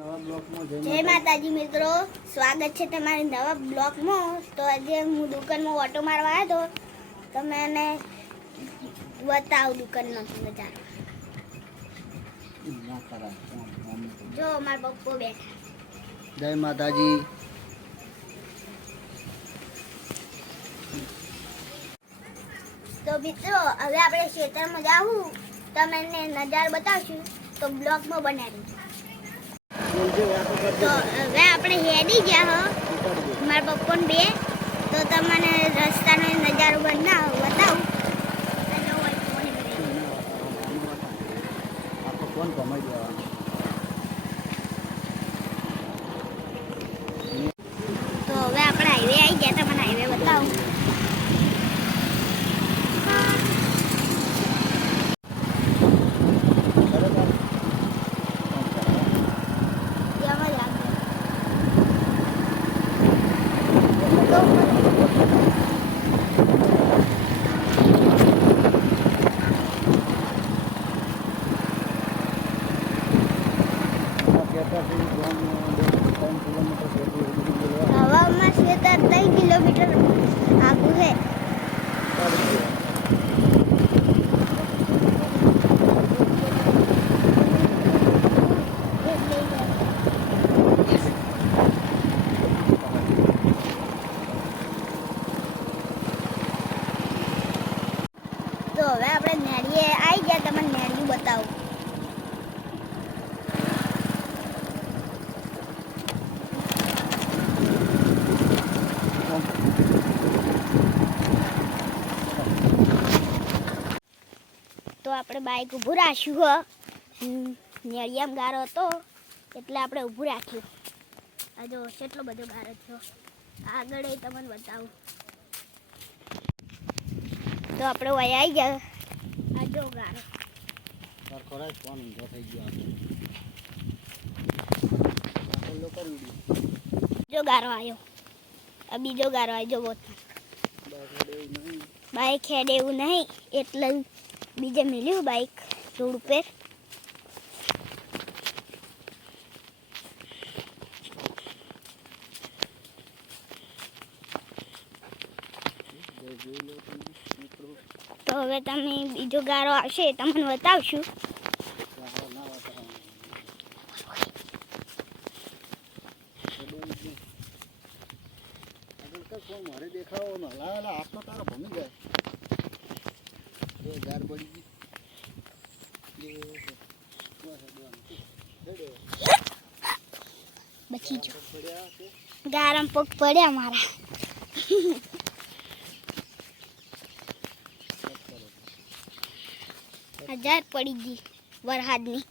જય માતાજી મિત્રો, સ્વાગત છે તમારી નવા બ્લોગમાં। તો આજે હું દુકાનમાં ઓટો મારવા આવ્યો તો તમે એને બતાવું દુકાનનો નજારો। જો મારા પપ્પો બેઠા। જય માતાજી। તો મિત્રો હવે આપણે ખેતરમાં જાવું, તમને નજારો બતાવશું, તો બ્લોગમાં બનાવી। તો હવે આપણે હેડી ગયા હો મારા પપ્પા બે, તો તમને રસ્તાનો નજારો બતાવું। તો હવે આપણે હાઈવે આવી ગયા, તમને હાઈવે બતાવું। હવામાં ખેતર 3 કિલોમીટર આગું છે। તો હવે આપણે નેડીએ આવી ગયા, તમને નેડિયું બતાવું। તો આપણે બાઈક ઊભું રાખ્યું હો, નેડિયામાં ગારો હતો એટલે આપણે ઊભું રાખ્યું। આ જો કેટલો બધો ગારો થયો, આગળ તમને બતાવું। તો આપણે વહી આવી ગયા, આ જો ગારો જો ગારો આવ્યો, આ બીજો ગારો આવ્યો। જો બાઈક હેડે એવું નહીં એટલે બીજે મિલ્યું બાઈક રોડ ઉપર। તો હવે તમે બીજો ગારો આવશે તમને બતાવશું। મારે દેખાવો ના લાવેલા હાથમાં તારો ભમી જાય ગાર પડી બચી જો ગારમ પગ પડ્યા મારા। હજાર પડી ગઈ વરહાદની।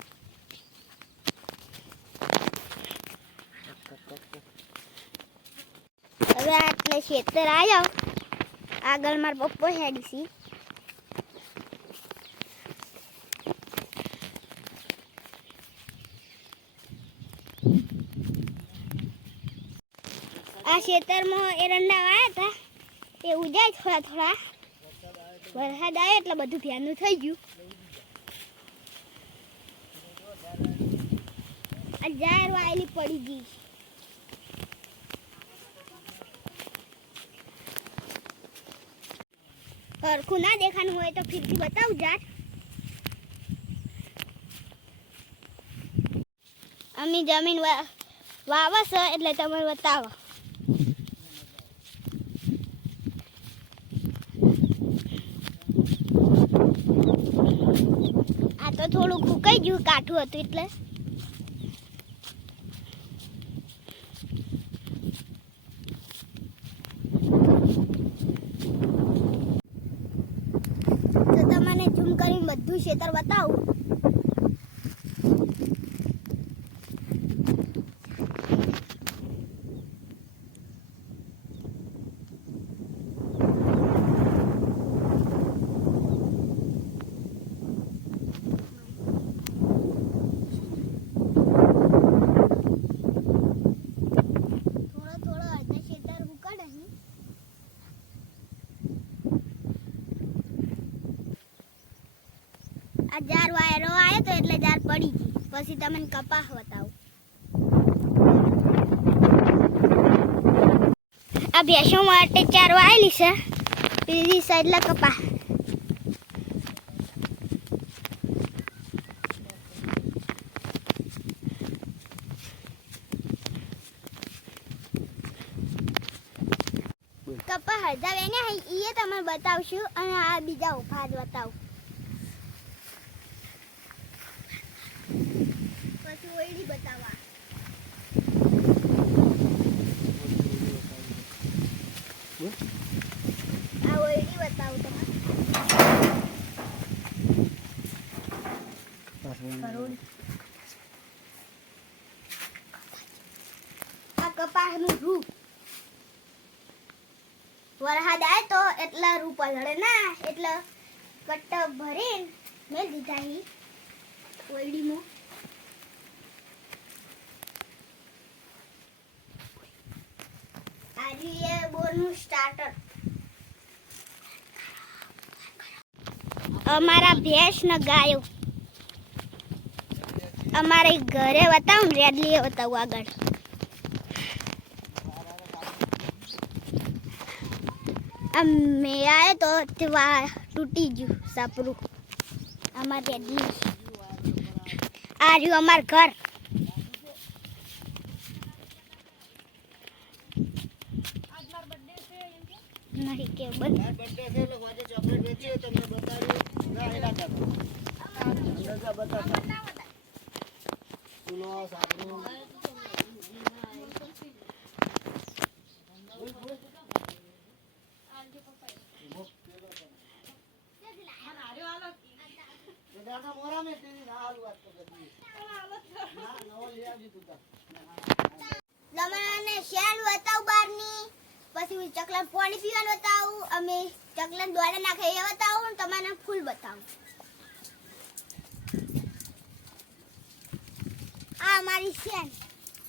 હવે આટલે ખેતર આવ્યો, આગળ મારા પપ્પો હેડી સી। આ ખેતરમાં એરંડા વાયા હતા, એ ઉજાય થોડા થોડા, વરસાદ આવ્યો એટલે બધું ભેનું થઈ ગયું। આ જાર વાયેલી પડી ગઈ। સરખું ના દેખાનું હોય તો ફીરથી બતાવું જાર। અમે જમીન વાવા છે એટલે તમે બતાવો। આ તો થોડું ફૂંકાઈ ગયું, કાઠું હતું એટલે। તો તમને ઝૂમ કરીને બધું ખેતર બતાવું। આ જાર વાયરો આવ્યો તો એટલે જાર પડી ગઈ, પછી તમને કપાસ બતાવું। આ ભેંસો માટે ચારો આવેલી છે પેલી સાઈડ કપા કપા હળદા વેને એ તમને બતાવશું અને આ બીજા ઉભા જ બતાવું પછી ઓયડી બતાવવા આ ઓયડી બતાવું તમને આ કપાસનું રૂપ વરસાદ આવે તો એટલા રૂ પલળે ના એટલે કટ્ટ ભરીને મેં દીધા હી ઓયડીમાં આજે એ બોરનું સ્ટાર્ટર અમારા ભેંસ ને ગાયો અમારે ઘરે બતાવું રેડલી બતાવું આગળ અમે આए તો તૂટી ગયું સાપરું અમાર રેડલી આ રહ્યું અમાર ઘર નહીં કે બર્થડે છે એટલે વાજે ચોકલેટ વેચી તમને બતાડ્યું ના એલા કા બતા સુનો સાબુ દાદા મોરા મે તેરી ના હાલ વાત તો કરી ના નવો લઈ આવજી તું તા તમને શેન બતાવ બારની પછી ચકલા પાણી પીવાનું બતાવું અમે ચકલા દોડે નાખે એ બતાવું તમને ફૂલ બતાવું આ અમારી શેન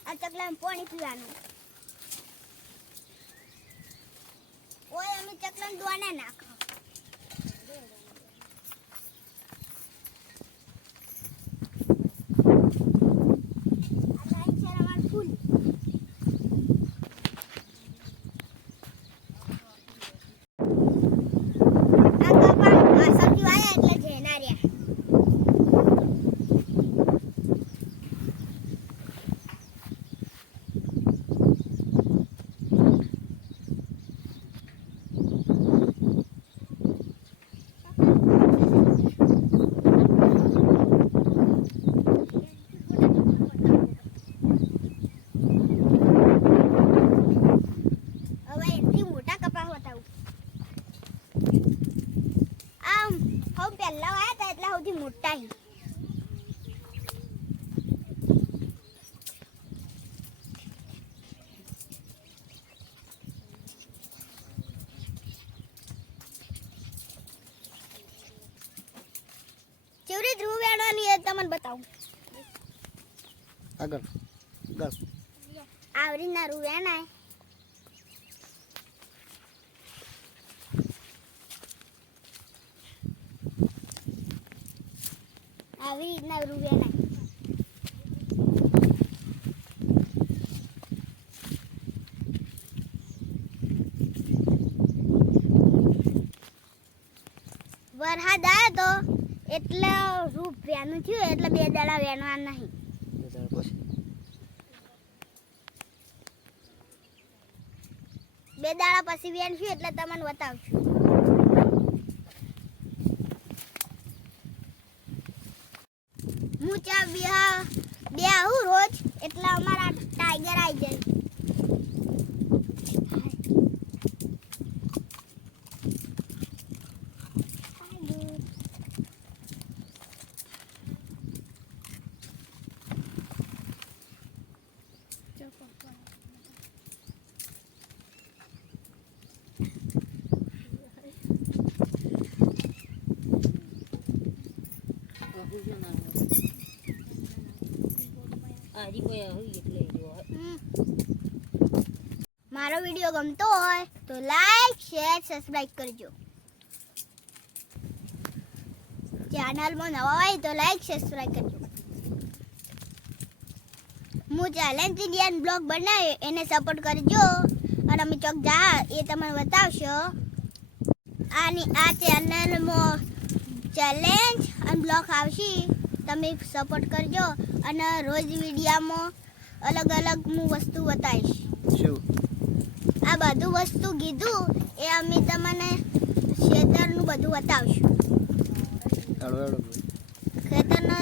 આ ચકલા પાણી પીવાનું ઓય અમે ચકલા દોડે નાખો મોટા ચેવરી ધ્રુવ વેણવાની તમને બતાવું આગળ ગલ આવરી ના રૂ વેણાય આવી રીતના રૂ વેણાય વરસાદ આવ્યો તો એટલે રૂપ વેનું થયું એટલે 2 દાડા વેણવા નહીં બે દાડા પછી વેણશું એટલે તમને બતાવશું હું ચા બે આવું રોજ એટલે અમારા ટાઈગર આવી જાય મારો વિડિયો ગમતો હોય તો લાઈક શેર સબસ્ક્રાઇબ કરજો ચેનલમાં નવા હોય તો લાઈક સબસ્ક્રાઇબ કરજો હું ચેલેન્જ ઇન્ડિયન બ્લોગ બનાવ્યો એને સપોર્ટ કરજો અને અમે ચોક જા એ તમને બતાવશો. આ ચેનલમાં ચેલેન્જ અને બ્લોગ આવશે. તમે સપોર્ટ કરજો અને રોજ વિડીયામાં અલગ અલગ હું વસ્તુ બતાવીશ. શું આ બધું વસ્તુ કીધું એ અમે તમને ખેતરનું બધું બતાવશું. હેડો હેડો ખેતરનો